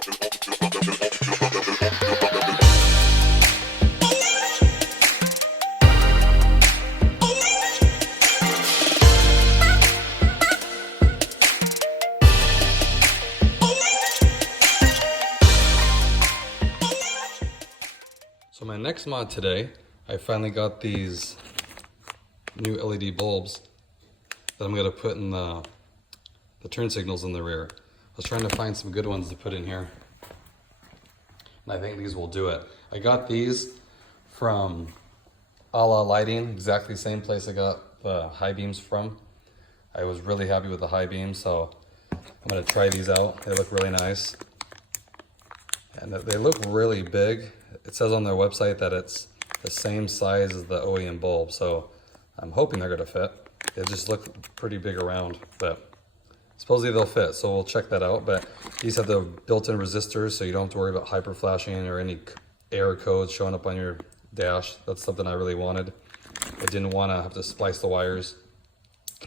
So my next mod today, I finally got these new LED bulbs that I'm gonna put in the turn signals in the rear. I was trying to find some good ones to put in here, and I think these will do it. I got these from Ala Lighting, exactly the same place I got the high beams from. I was really happy with the high beams, so I'm gonna try these out. They look really nice, and they look really big. It says on their website that it's the same size as the OEM bulb, so I'm hoping they're gonna fit. They just look pretty big around, but supposedly they'll fit, so we'll check that out. But these have the built-in resistors, so you don't have to worry about hyper flashing or any error codes showing up on your dash. That's something I really wanted. I didn't want to have to splice the wires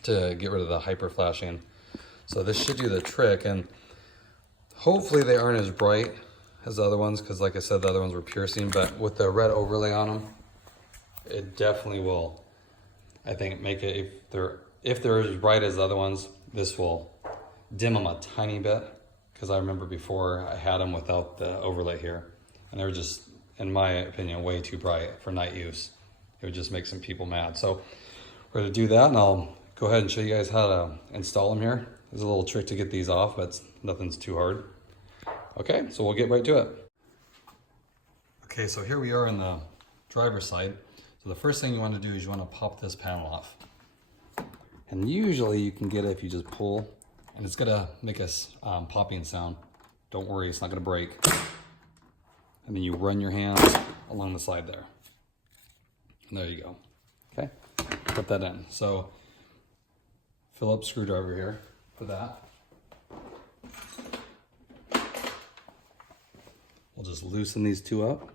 to get rid of the hyper flashing. So this should do the trick, and hopefully they aren't as bright as the other ones, because like I said, the other ones were piercing, but with the red overlay on them, it definitely will, I think, make it, if they're as bright as the other ones, this will dim them a tiny bit, because I remember before I had them without the overlay here, and they were just, in my opinion, way too bright for night use. It would just make some people mad. So we're gonna do that, and I'll go ahead and show you guys how to install them here. There's a little trick to get these off, but nothing's too hard. Okay, so we'll get right to it. Okay, so here we are on the driver's side. So the first thing you want to do is you want to pop this panel off. And usually you can get it if you just pull, and it's gonna make a popping sound. Don't worry, it's not gonna break. And then you run your hands along the side there. And there you go. Okay, put that in. So Phillips screwdriver here for that. We'll just loosen these two up.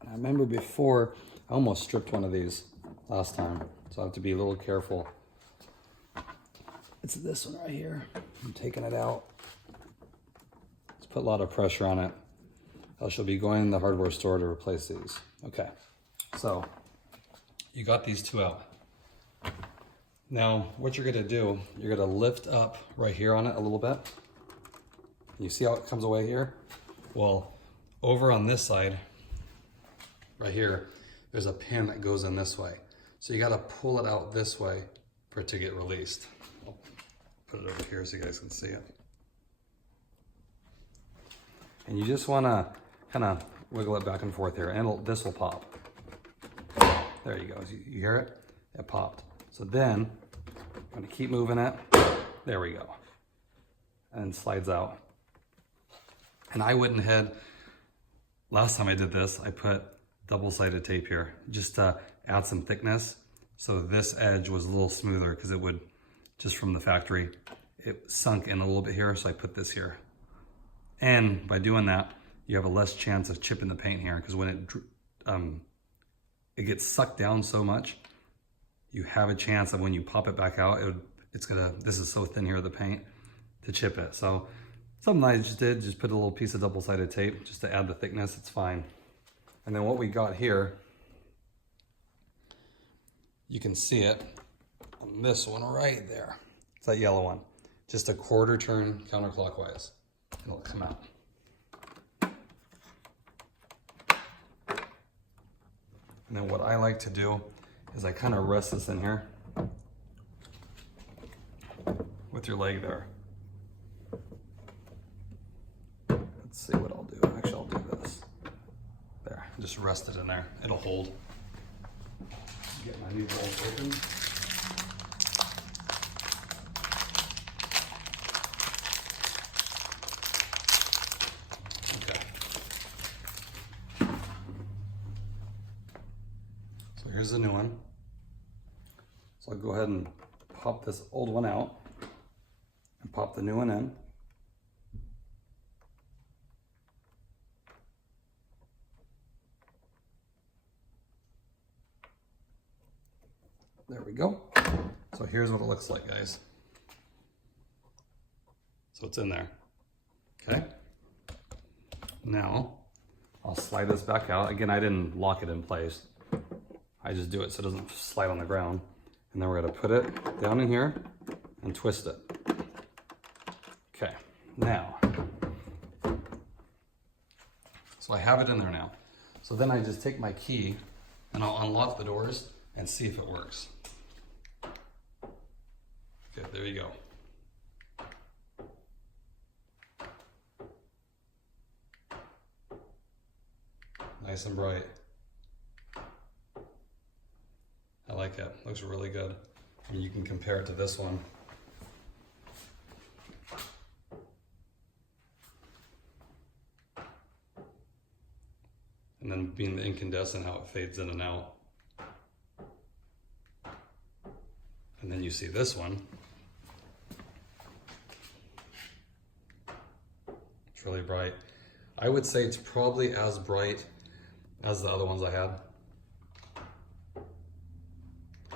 And I remember before, I almost stripped one of these last time, so I have to be a little careful. It's this one right here. I'm taking it out. Let's put a lot of pressure on it. I shall be going to the hardware store to replace these. Okay, so you got these two out. Now, what you're gonna do, you're gonna lift up right here on it a little bit. You see how it comes away here? Well, over on this side, right here, there's a pin that goes in this way. So you gotta pull it out this way for it to get released. I'll put it over here so you guys can see it. And you just wanna kinda wiggle it back and forth here, and this will pop. There you go, you hear it? It popped. So then, I'm gonna keep moving it. There we go. And it slides out. And I went ahead, last time I did this, I put double-sided tape here just to add some thickness. So this edge was a little smoother, because it would, just from the factory, it sunk in a little bit here, so I put this here. And by doing that, you have a less chance of chipping the paint here, because when it gets sucked down so much, you have a chance of when you pop it back out, this is so thin here, the paint, to chip it. So something I just did, just put a little piece of double-sided tape just to add the thickness, it's fine. And then what we got here, you can see it on this one right there. It's that yellow one. Just a quarter turn counterclockwise. It'll come out. And then what I like to do is I kind of rest this in here with your leg there. Let's see what I'll do. Actually, I'll do this. There, just rest it in there. It'll hold. Get my new bolt open. Okay. So here's the new one. So I'll go ahead and pop this old one out and pop the new one in. There we go. So here's what it looks like, guys. So it's in there, okay? Now, I'll slide this back out. Again, I didn't lock it in place. I just do it so it doesn't slide on the ground. And then we're gonna put it down in here and twist it. Okay, now, so I have it in there now. So then I just take my key and I'll unlock the doors and see if it works. Okay, there you go. Nice and bright. I like it. Looks really good. And you can compare it to this one. And then being the incandescent, how it fades in and out. And then you see this one. It's really bright. I would say it's probably as bright as the other ones I had.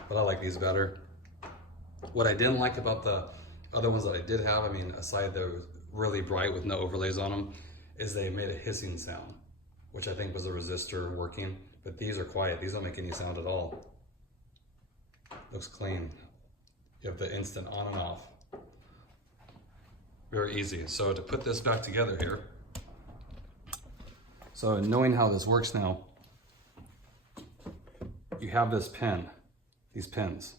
But I like these better. What I didn't like about the other ones that I did have, I mean, aside they're really bright with no overlays on them, is they made a hissing sound, which I think was a resistor working. But these are quiet. These don't make any sound at all. Looks clean. You have the instant on and off. Very easy. So to put this back together here, so knowing how this works now, you have this pin, these pins.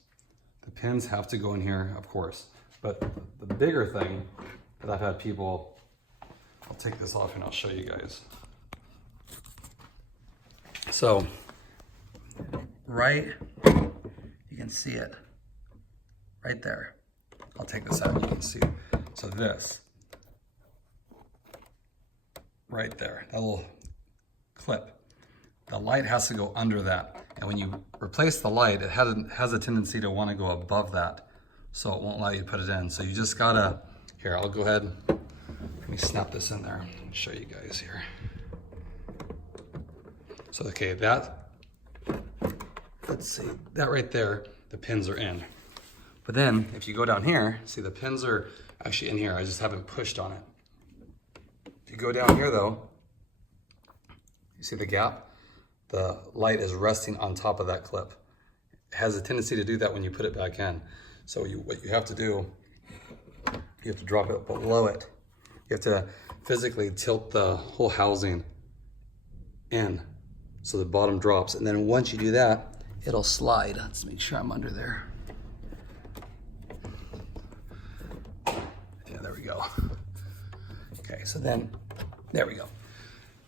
The pins have to go in here, of course. But the bigger thing that I've had people, I'll take this off and I'll show you guys. So, right, you can see it, right there. I'll take this out, you can see it. So this, right there, that little clip, the light has to go under that. And when you replace the light, it has a tendency to want to go above that. So it won't allow you to put it in. So you just gotta, here, I'll go ahead, let me snap this in there and show you guys here. So, okay, that, let's see, that right there, the pins are in. But then if you go down here, see the pins are actually in here. I just haven't pushed on it. If you go down here though, you see the gap? The light is resting on top of that clip. It has a tendency to do that when you put it back in. So what you have to do, you have to drop it below it. You have to physically tilt the whole housing in so the bottom drops. And then once you do that, it'll slide. Let's make sure I'm under there. Yeah, there we go. Okay, so then, there we go.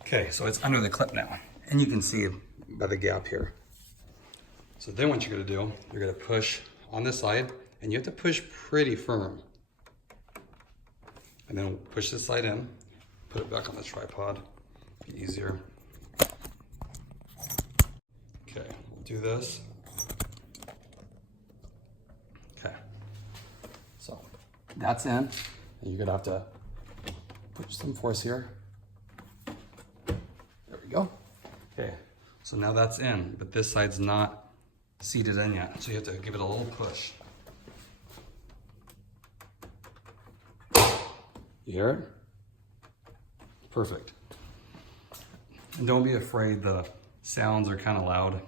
Okay, so it's under the clip now. And you can see by the gap here. So then what you're gonna do, you're gonna push on this side, and you have to push pretty firm. And then push this side in, put it back on the tripod, be easier. Okay, we'll do this. Okay, so that's in, and you're gonna have to put some force here. There we go. Okay, so now that's in, but this side's not seated in yet, so you have to give it a little push. You hear it? Perfect. And don't be afraid, the sounds are kind of loud.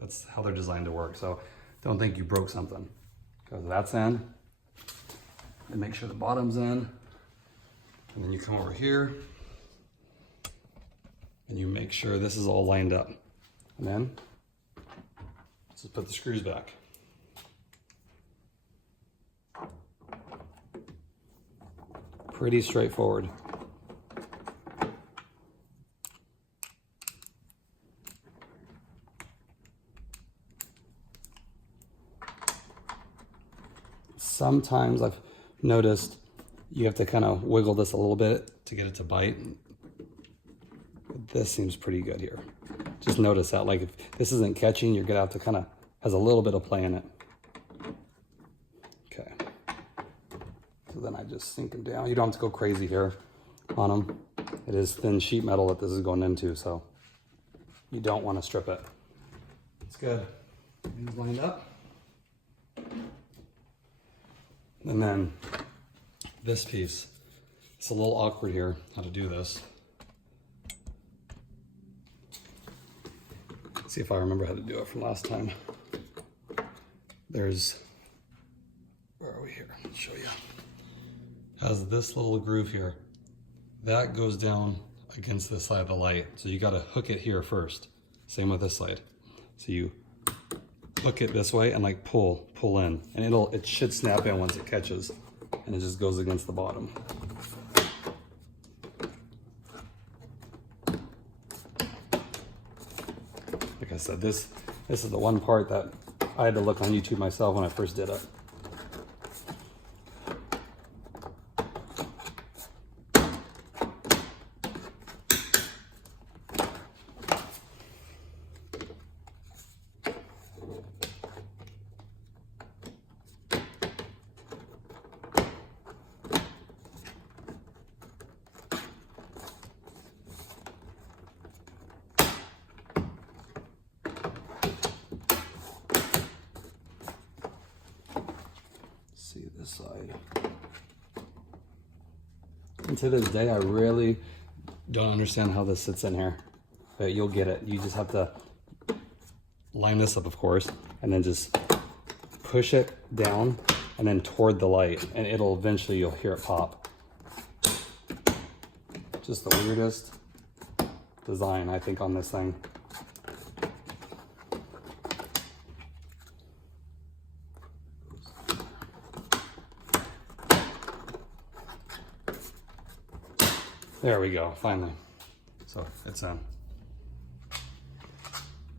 That's how they're designed to work, so don't think you broke something. Because that's in, and make sure the bottom's in, and then you come over here, and you make sure this is all lined up. And then, let's just put the screws back. Pretty straightforward. Sometimes I've noticed you have to kind of wiggle this a little bit to get it to bite. This seems pretty good here. Just notice that, like if this isn't catching, you're gonna have to kind of, has a little bit of play in it. Okay. So then I just sink them down. You don't have to go crazy here on them. It is thin sheet metal that this is going into, so you don't want to strip it. It's good. These lined up. And then this piece, It's a little awkward here, how to do this. Let's see if I remember how to do it from last time. There's, where are we here? I'll show you. Has this little groove here. That goes down against the side of the light. So you gotta hook it here first. Same with this side. So you hook it this way and like pull in. And it should snap in once it catches. And it just goes against the bottom. Like I said, this is the one part that I had to look on YouTube myself when I first did it. See this side. And to this day, I really don't understand how this sits in here, but you'll get it. You just have to line this up, of course, and then just push it down and then toward the light, and it'll eventually, you'll hear it pop. Just the weirdest design, I think, on this thing. There we go, finally. So it's in.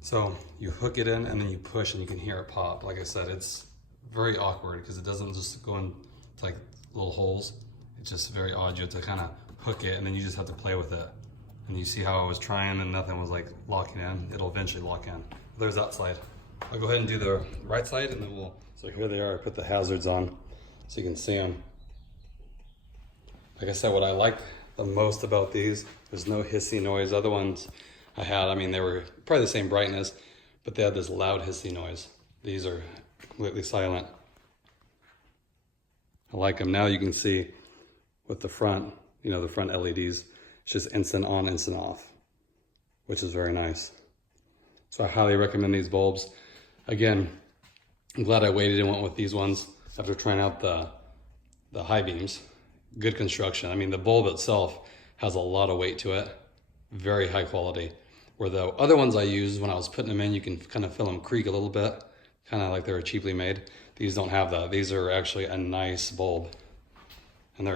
So you hook it in and then you push and you can hear it pop. Like I said, it's very awkward because it doesn't just go into like little holes. It's just very odd. You have to kind of hook it and then you just have to play with it. And you see how I was trying and nothing was like locking in. It'll eventually lock in. There's that side. I'll go ahead and do the right side and then we'll, so here they are. I put the hazards on so you can see them. Like I said, what I like the most about these, there's no hissy noise. Other ones I had, I mean, they were probably the same brightness, but they had this loud hissy noise. These are completely silent. I like them. Now you can see with the front, you know, the front LEDs, it's just instant on, instant off, which is very nice. So I highly recommend these bulbs. Again, I'm glad I waited and went with these ones after trying out the high beams. Good construction. I mean, the bulb itself has a lot of weight to it. Very high quality. Where the other ones I used, when I was putting them in, you can kind of feel them creak a little bit. Kind of like they were cheaply made. These don't have that. These are actually a nice bulb. And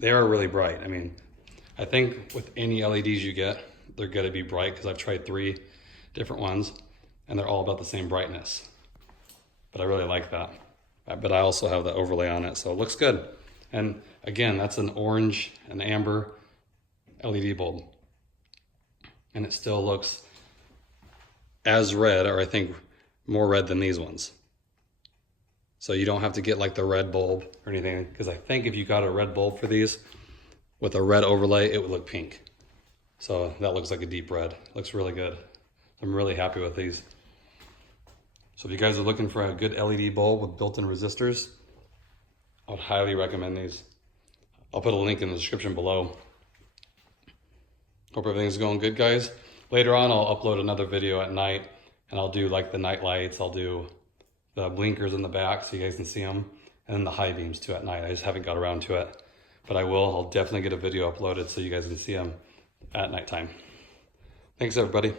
they are really bright. I mean, I think with any LEDs you get, they're going to be bright because I've tried 3 different ones and they're all about the same brightness. But I really like that. But I also have the overlay on it, so it looks good. And again, that's an orange and amber LED bulb. And it still looks as red, or I think more red than these ones. So you don't have to get like the red bulb or anything, because I think if you got a red bulb for these with a red overlay, it would look pink. So that looks like a deep red. It looks really good. I'm really happy with these. So if you guys are looking for a good LED bulb with built-in resistors, I would highly recommend these. I'll put a link in the description below. Hope everything's going good, guys. Later on, I'll upload another video at night, and I'll do like the night lights. I'll do the blinkers in the back so you guys can see them, and then the high beams too at night. I just haven't got around to it, but I will. I'll definitely get a video uploaded so you guys can see them at nighttime. Thanks, everybody.